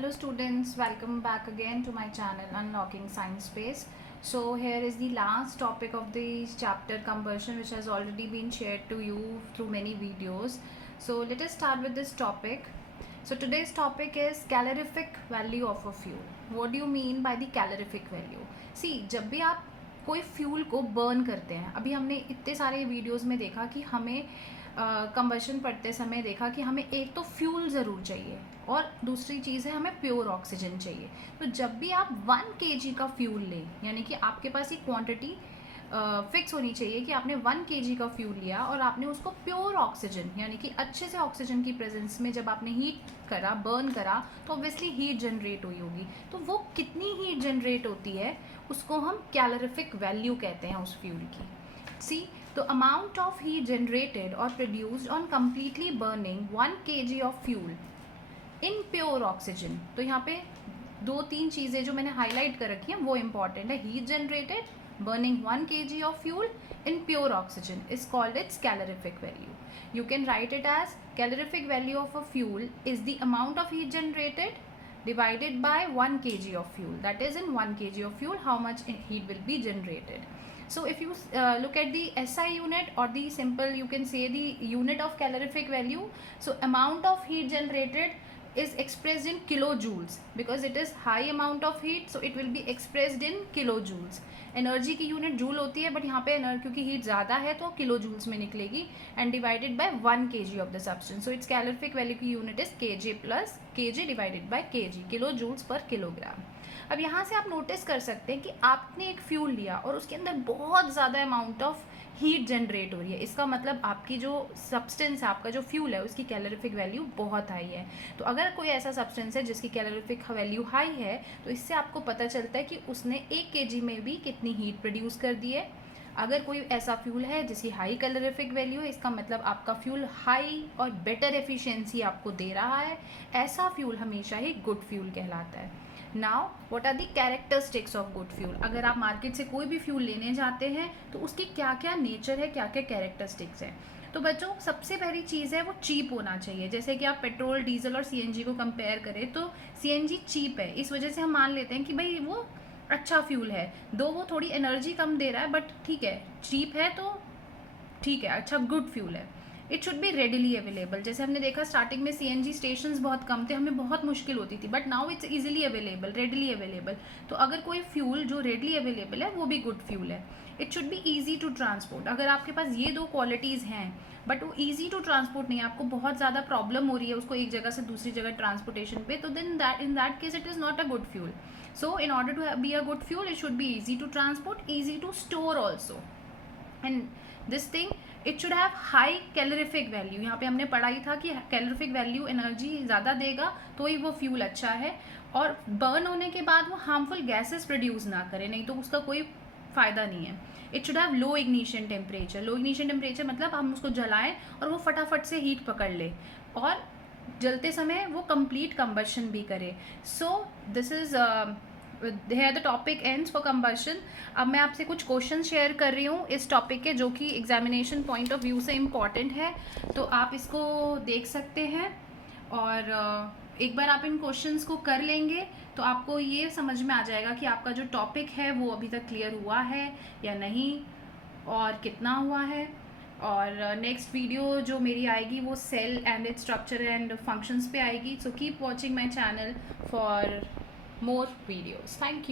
Hello students, welcome back again to my channel Unlocking Science Space. So here is the last topic of the chapter combustion, which has already been shared to you through many videos. So let us start with this topic. So today's topic is calorific value of a fuel. What do you mean by the calorific value? See, जब भी आप कोई fuel को burn करते हैं, अभी हमने इतने सारे वीडियोस में देखा कि हमें कंबशन पड़ते समय देखा कि हमें एक तो फ्यूल ज़रूर चाहिए और दूसरी चीज़ है हमें प्योर ऑक्सीजन चाहिए। तो जब भी आप 1 kg का फ्यूल लें, यानी कि आपके पास ये क्वांटिटी फिक्स होनी चाहिए कि आपने 1 kg का फ्यूल लिया और आपने उसको प्योर ऑक्सीजन यानी कि अच्छे से ऑक्सीजन की प्रेजेंस में जब आपने हीट करा, बर्न करा, तो ऑब्वियसली हीट जनरेट हुई होगी। तो वो कितनी हीट जनरेट होती है उसको हम कैलोरीफिक वैल्यू कहते हैं उस फ्यूल की। सी, the amount of heat generated or produced on completely burning 1 kg of fuel in pure oxygen। तो यहाँ पे 2-3 चीज़ें जो मैंने हाईलाइट कर रखी हैं वो इम्पॉर्टेंट है। Heat generated burning 1 kg of fuel in pure oxygen is called its calorific value. You can write it as calorific value of a fuel is the amount of heat generated divided by 1 kg of fuel. That is, in 1 kg of fuel how much heat will be generated. So if you look at the SI unit, or the simple you can say the unit of calorific value, so amount of heat generated is expressed in kilojoules because it is high amount of heat, so it will be expressed in kilojoules. Energy की unit joule होती है, but यहाँ पे क्योंकि heat ज़्यादा है तो kilo joules में निकलेगी, and divided by 1 kg of the substance. So its calorific value की unit is kg plus kg divided by kg, kilojoules पर किलोग्राम। अब यहाँ से आप नोटिस कर सकते हैं कि आपने एक फ्यूल लिया और उसके अंदर बहुत ज़्यादा अमाउंट ऑफ हीट जनरेट हो रही है। इसका मतलब आपकी जो सब्सटेंस है, आपका जो फ्यूल है, उसकी कैलोरीफिक वैल्यू बहुत हाई है। तो अगर कोई ऐसा सब्सटेंस है जिसकी कैलोरीफिक वैल्यू हाई है, तो इससे आपको पता चलता है कि उसने 1 kg में भी कितनी हीट प्रोड्यूस कर दी है। अगर कोई ऐसा फ्यूल है जिसकी हाई कैलोरीफिक वैल्यू है, इसका मतलब आपका फ्यूल हाई और बेटर एफिशिएंसी आपको दे रहा है। ऐसा फ्यूल हमेशा ही गुड फ्यूल कहलाता है। Now what are the characteristics of good fuel? अगर आप मार्केट से कोई भी फ्यूल लेने जाते हैं तो उसकी क्या क्या नेचर है, क्या क्या कैरेक्टरिस्टिक्स है। तो बच्चों, सबसे पहली चीज़ है वो चीप होना चाहिए। जैसे कि आप पेट्रोल, डीजल और सीएनजी को कंपेयर करें तो सीएनजी चीप है, इस वजह से हम मान लेते हैं कि भाई वो अच्छा फ्यूल है। दो वो थोड़ी एनर्जी कम दे रहा है, बट ठीक है, चीप है तो ठीक है, अच्छा गुड फ्यूल है। It should B readily available. जैसे हमने देखा स्टार्टिंग में सीएनजी स्टेशंस बहुत कम थे, हमें बहुत मुश्किल होती थी, but now it's easily available, readily available. तो अगर कोई फ्यूल जो रेडिली अवेलेबल है वो भी गुड फ्यूल है। It should be easy to transport. अगर आपके पास ये दो क्वालिटीज़ हैं बट वो ईजी टू ट्रांसपोर्ट नहीं है, आपको बहुत ज़्यादा प्रॉब्लम हो रही है उसको एक जगह से दूसरी जगह ट्रांसपोर्टेशन पे, तो then that in that case it is not a good fuel. So in order to be a good fuel, it should be easy to transport, easy to store also, and this thing it should have high calorific value. यहाँ पे हमने पढ़ा ही था कि calorific value energy ज़्यादा देगा तो ही वो फ्यूल अच्छा है, और बर्न होने के बाद वो हार्मफुल गैसेस प्रोड्यूस ना करे, नहीं तो उसका कोई फ़ायदा नहीं है। It should have low ignition temperature. Low ignition temperature मतलब हम उसको जलाएं और वो फटाफट से हीट पकड़ ले और जलते समय वो कंप्लीट कंबशन भी करे। So this is here the topic ends for combustion। अब मैं आपसे कुछ क्वेश्चन शेयर कर रही हूँ इस टॉपिक के, जो कि एग्जामिनेशन पॉइंट ऑफ व्यू से इम्पॉर्टेंट है, तो आप इसको देख सकते हैं। और एक बार आप इन क्वेश्चंस को कर लेंगे तो आपको ये समझ में आ जाएगा कि आपका जो टॉपिक है वो अभी तक क्लियर हुआ है या नहीं, और कितना हुआ है। और नेक्स्ट वीडियो जो मेरी आएगी वो cell and its structure and functions पे आएगी। So keep watching my channel for more videos. Thank you.